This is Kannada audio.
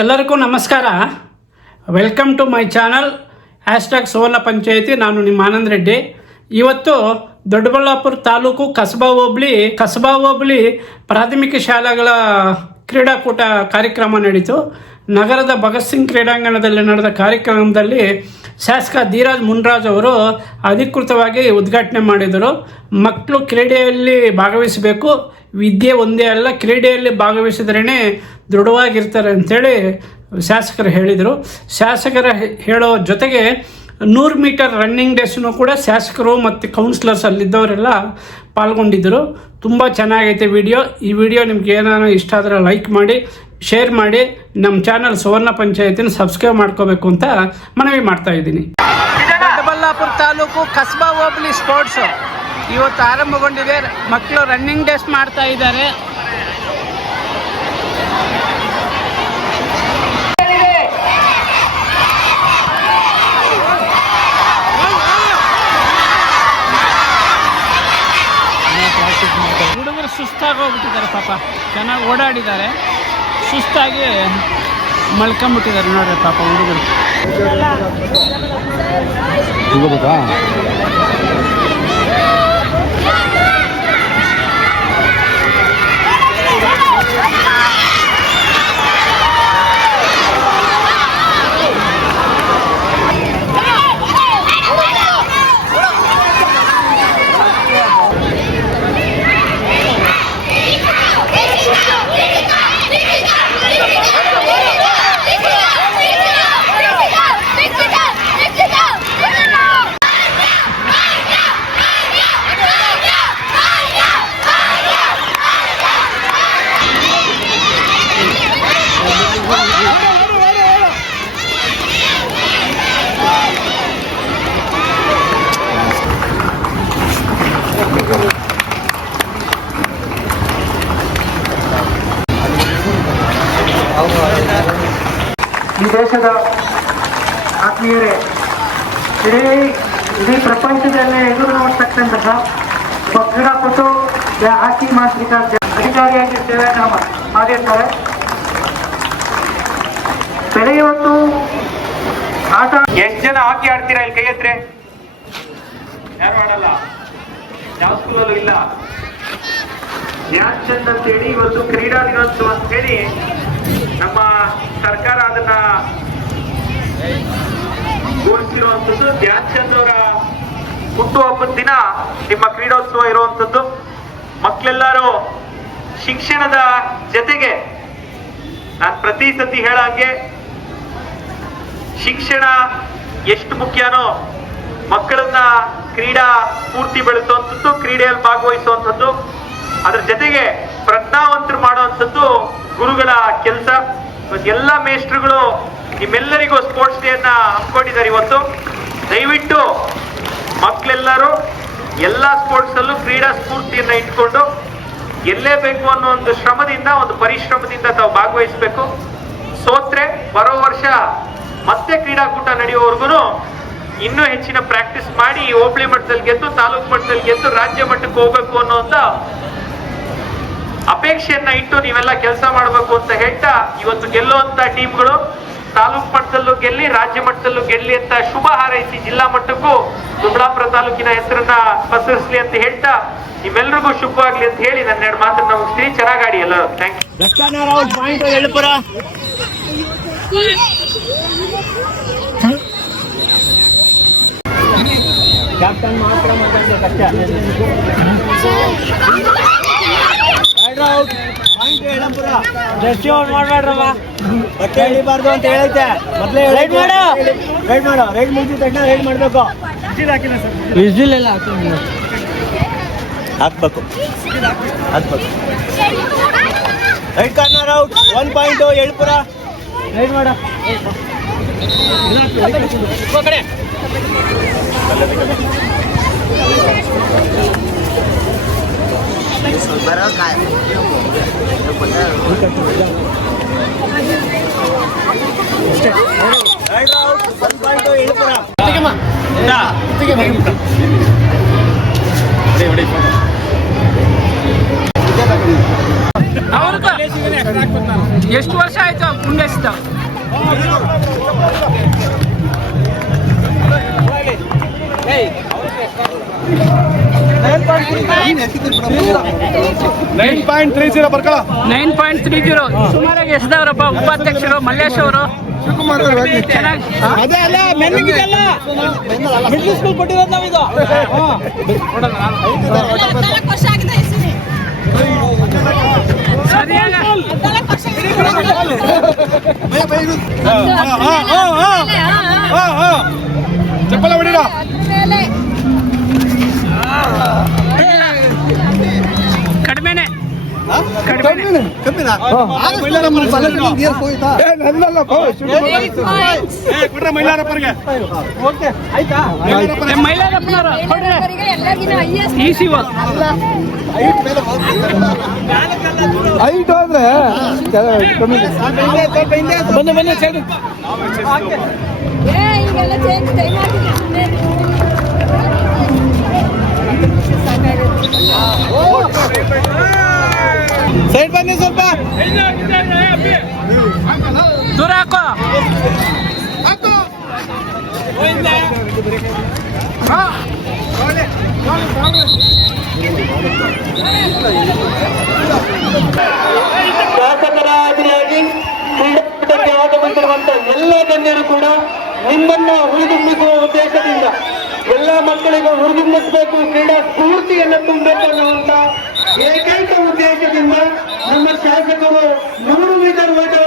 ಎಲ್ಲರಿಗೂ ನಮಸ್ಕಾರ. Welcome to my channel hashtag Suvarna Panchayiti ನಾನು ನಿಮ್ಮ ಆನಂದ್ ರೆಡ್ಡಿ. ಇವತ್ತು ದೊಡ್ಡಬಳ್ಳಾಪುರ ತಾಲೂಕು ಕಸಬಾ ಹೋಬಳಿ ಕಸಬಾ ಹೋಬಳಿ ಪ್ರಾಥಮಿಕ ಶಾಲೆಗಳ ಕ್ರೀಡಾಕೂಟ ಕಾರ್ಯಕ್ರಮ ನಡೀತು. ನಗರದ ಭಗತ್ ಸಿಂಗ್ ಕ್ರೀಡಾಂಗಣದಲ್ಲಿ ನಡೆದ ಕಾರ್ಯಕ್ರಮದಲ್ಲಿ ಶಾಸಕ ಧೀರಾಜ್ ಮುನ್ರಾಜ್ ಅವರು ಅಧಿಕೃತವಾಗಿ ಉದ್ಘಾಟನೆ ಮಾಡಿದರು. ಮಕ್ಕಳು ಕ್ರೀಡೆಯಲ್ಲಿ ಭಾಗವಹಿಸಬೇಕು. ವಿದ್ಯೆ ಒಂದೇ ಅಲ್ಲ, ಕ್ರೀಡೆಯಲ್ಲಿ ಭಾಗವಹಿಸಿದ್ರೇ ದೃಢವಾಗಿರ್ತಾರೆ ಅಂಥೇಳಿ ಶಾಸಕರು ಹೇಳಿದರು. ಶಾಸಕರ ಹೇಳೋ ಜೊತೆಗೆ ನೂರು ಮೀಟರ್ ರನ್ನಿಂಗ್ ರೇಸ್ನು ಕೂಡ ಶಾಸಕರು ಮತ್ತು ಕೌನ್ಸಿಲರ್ಸ್ ಅಲ್ಲಿದ್ದವರೆಲ್ಲ ಪಾಲ್ಗೊಂಡಿದ್ದರು. ತುಂಬ ಚೆನ್ನಾಗೈತೆ ವಿಡಿಯೋ. ಈ ವಿಡಿಯೋ ನಿಮ್ಗೆ ಏನಾದ್ರು ಇಷ್ಟ ಆದರೆ ಲೈಕ್ ಮಾಡಿ, ಶೇರ್ ಮಾಡಿ. ನಮ್ಮ ಚಾನಲ್ ಸುವರ್ಣ ಪಂಚಾಯತಿನ ಸಬ್ಸ್ಕ್ರೈಬ್ ಮಾಡ್ಕೋಬೇಕು ಅಂತ ಮನವಿ ಮಾಡ್ತಾ ಇದ್ದೀನಿ. ದೊಡ್ಡಬಳ್ಳಾಪುರ ತಾಲೂಕು ಕಸ್ಬಾ ಹೋಬಳಿ ಸ್ಪೋರ್ಟ್ಸ್. ಇವತ್ತು ಆರಂಭಗೊಂಡಿದೆ. ಮಕ್ಕಳು ರನ್ನಿಂಗ್ ಟೆಸ್ಟ್ ಮಾಡ್ತಾ ಇದ್ದಾರೆ. ಹುಡುಗರು ಸುಸ್ತಾಗಿ ಹೋಗ್ಬಿಟ್ಟಿದ್ದಾರೆ ಪಾಪ. ಚೆನ್ನಾಗಿ ಓಡಾಡಿದ್ದಾರೆ. ಸುಸ್ತಾಗಿ ಮಲ್ಕೊಂಬಿಟ್ಟಿದ್ದಾರೆ ನೋಡ್ರಿ ಪಾಪ ಹುಡುಗರು. ಹೋಗ್ಬೇಕಾ ಈ ದೇಶದ ಆತ್ಮೀಯರೇ, ಇಡೀ ಇಡೀ ಪ್ರಪಂಚದಲ್ಲೇ ಎದುರು ನೋಡ್ತಕ್ಕಂತಹ ಯಾ- ಹಾಕಿ ಮಾಂತ್ರಿಕ ಅಧಿಕಾರಿಯಾಗಿ ಸೇವೆ ನಮ್ಮ ಮಾಡಿರ್ತಾರೆ. ಬೆಳೆಯುವತ್ತು ಆಟ ಎಷ್ಟು ಜನ ಹಾಕಿ ಆಡ್ತೀರಾ ಇಲ್ಲಿ ಕೈ ಎತ್ತರೆ? ಯಾರು ಆಡಲ್ಲ? ಯಾವ ಸ್ಕೂಲಲ್ಲೂ ಇಲ್ಲ. ಧ್ಯಾನ್ ಚಂದ್ ಅಂತೇಳಿ ಇವತ್ತು ಕ್ರೀಡಾ ದಿನೋತ್ಸವ ಅಂತೇಳಿ ನಮ್ಮ ಸರ್ಕಾರ ಅದನ್ನ ಘೋಷಿಸಿರುವಂತದ್ದು ಧ್ಯಾನ್ ಚಂದ್ ಅವರ ಹುಟ್ಟುಹಬ್ಬದ ದಿನ ನಿಮ್ಮ ಕ್ರೀಡೋತ್ಸವ ಇರುವಂತದ್ದು ಮಕ್ಕಳೆಲ್ಲರೂ ಶಿಕ್ಷಣದ ಜೊತೆಗೆ ನಾನು ಪ್ರತಿ ಸತಿ ಹೇಳಂಗೆ ಶಿಕ್ಷಣ ಎಷ್ಟು ಮುಖ್ಯನೋ ಮಕ್ಕಳನ್ನ ಕ್ರೀಡಾ ಸ್ಫೂರ್ತಿ ಬೆಳೆಸುವಂಥದ್ದು, ಕ್ರೀಡೆಯಲ್ಲಿ ಭಾಗವಹಿಸುವಂಥದ್ದು. ಅದ್ರ ಜೊತೆಗೆ ಪ್ರಜ್ಞಾವಂತರು ಮಾಡುವಂಥದ್ದು ಗುರುಗಳ ಕೆಲಸ. ಎಲ್ಲ ಮೇಸ್ಟ್ರುಗಳು ನಿಮ್ಮೆಲ್ಲರಿಗೂ ಸ್ಪೋರ್ಟ್ಸ್ ಡೇನ ಹಮ್ಮಿಕೊಂಡಿದ್ದಾರೆ ಇವತ್ತು. ದಯವಿಟ್ಟು ಮಕ್ಕಳೆಲ್ಲರೂ ಎಲ್ಲ ಸ್ಪೋರ್ಟ್ಸಲ್ಲೂ ಕ್ರೀಡಾ ಸ್ಫೂರ್ತಿಯನ್ನು ಇಟ್ಕೊಂಡು ಎಲ್ಲೇ ಬೇಕು ಅನ್ನೋ ಒಂದು ಶ್ರಮದಿಂದ, ಒಂದು ಪರಿಶ್ರಮದಿಂದ ತಾವು ಭಾಗವಹಿಸಬೇಕು. ಸೋತ್ರೆ, ಬರೋ ವರ್ಷ ಮತ್ತೆ ಕ್ರೀಡಾಕೂಟ ನಡೆಯುವವರೆಗೂ ಇನ್ನೂ ಹೆಚ್ಚಿನ ಪ್ರಾಕ್ಟೀಸ್ ಮಾಡಿ ಹೋಬಳಿ ಮಟ್ಟದಲ್ಲಿ ಗೆದ್ದು, ತಾಲೂಕು ಮಟ್ಟದಲ್ಲಿ ಗೆದ್ದು, ರಾಜ್ಯ ಮಟ್ಟಕ್ಕೆ ಹೋಗ್ಬೇಕು ಅನ್ನೋಂತ ಅಪೇಕ್ಷೆಯನ್ನ ಇಟ್ಟು ನೀವೆಲ್ಲ ಕೆಲಸ ಮಾಡಬೇಕು ಅಂತ ಹೇಳ್ತಾ ಇವತ್ತು ಗೆಲ್ಲುವಂತ ಟೀಮ್ಗಳು ತಾಲೂಕ್ ಮಟ್ಟದಲ್ಲೂ ಗೆಲ್ಲಿ, ರಾಜ್ಯ ಮಟ್ಟದಲ್ಲೂ ಗೆಲ್ಲಿ ಅಂತ ಶುಭ ಹಾರೈಸಿ ಜಿಲ್ಲಾ ಮಟ್ಟಕ್ಕೂ ದೊಡ್ಡಾಪುರ ತಾಲೂಕಿನ ಹೆಸರನ್ನ ಪಸರಿಸ್ಲಿ ಅಂತ ಹೇಳ್ತಾ ನಿಮ್ಮೆಲ್ರಿಗೂ ಶುಭವಾಗ್ಲಿ ಅಂತ ಹೇಳಿ ನನ್ನ ಎರಡು ಮಾತನ್ನ ಮುಗಿಸ್ತೀನಿ. ಚೆನ್ನಾಗಾಡಿ ಎಲ್ಲರೂ. ಥ್ಯಾಂಕ್ ಯು ಮಾಡ್ಬೇಡ್ರಮ್ಮ ಬಟ್ಟೆ ಹಿಡಿಬಾರ್ದು ಅಂತ ಹೇಳೈತೆ. ಮೊದಲೇ ರೈಡ್ ಮಾಡು. ರೈಡ್ ಮಾಡು. ರೈಡ್ ಮುಗಿದ ತಕ್ಷಣ ರೈಡ್ ಮಾಡಬೇಕು. ವಿಸಿಲ್ ಎಲ್ಲ ಹಾಕ್ಬೇಕು. ಹಾಕ್ಬೇಕು. Right corner out one point ಎಳ್ಪುರ. Raid ಮಾಡ. ರೈಡ್ ಎಷ್ಟು ವರ್ಷ ಆಯ್ತು ಪುಣ್ಯಸ್ತ ನೈನ್ ಪಾಯಿಂಟ್ ತ್ರೀ ಜೀರೋ ಬರ್ಕಳ ನೈನ್ ಪಾಯಿಂಟ್ ತ್ರೀ ಜೀರೋ ಸುಮಾರಾಗಿ ಎಸ್ದವರಪ್ಪ ಉಪಾಧ್ಯಕ್ಷರು ಮಲ್ಲೇಶ್ ಅವರು ಶಿವಕುಮಾರ್ ಅದೇ ಅಲ್ಲ ಮೆನ್ನಿಗಿದೆಲ್ಲ ಮಿಡ್ಲ್ ಸ್ಕೂಲ್ ಕೊಟ್ಟಿರೋದು ಹೆಸರು ಸರಿಯಾಗಿ ಹೈಟ್ ಹೋದ್ರೆ ಬನ್ನಿ ಬನ್ನಿ ಏ ಹಿಂಗೆಲ್ಲ ಚೇಂಜ್ ಟೈಮ್ ಸೈಡ್ ಬನ್ನಿ ಸ್ವಲ್ಪ. ದೂರ ಹಾಕೋ. ಶಾಸಕರಾದಿಯಾಗಿ ಕ್ರೀಡಾಕೂಟಕ್ಕೆ ಆಗಮಿಸಿರುವಂತ ಎಲ್ಲ ಗಣ್ಯರು ಕೂಡ ನಿಮ್ಮನ್ನ ಹುರಿದುಂಬಿಸುವ ಉದ್ದೇಶದಿಂದ ಎಲ್ಲ ಮಕ್ಕಳಿಗೂ ಹುರಿದುಂಬಿಸಬೇಕು, ಕ್ರೀಡಾ ಸ್ಫೂರ್ತಿಯನ್ನು ತುಂಬಬೇಕು ಅನ್ನುವಂತ ಏಕೈಕ ಉದ್ದೇಶದಿಂದ ನಮ್ಮ ಶಾಸಕರು ನೂರು ಮೀಟರ್ ಓಟವನ್ನು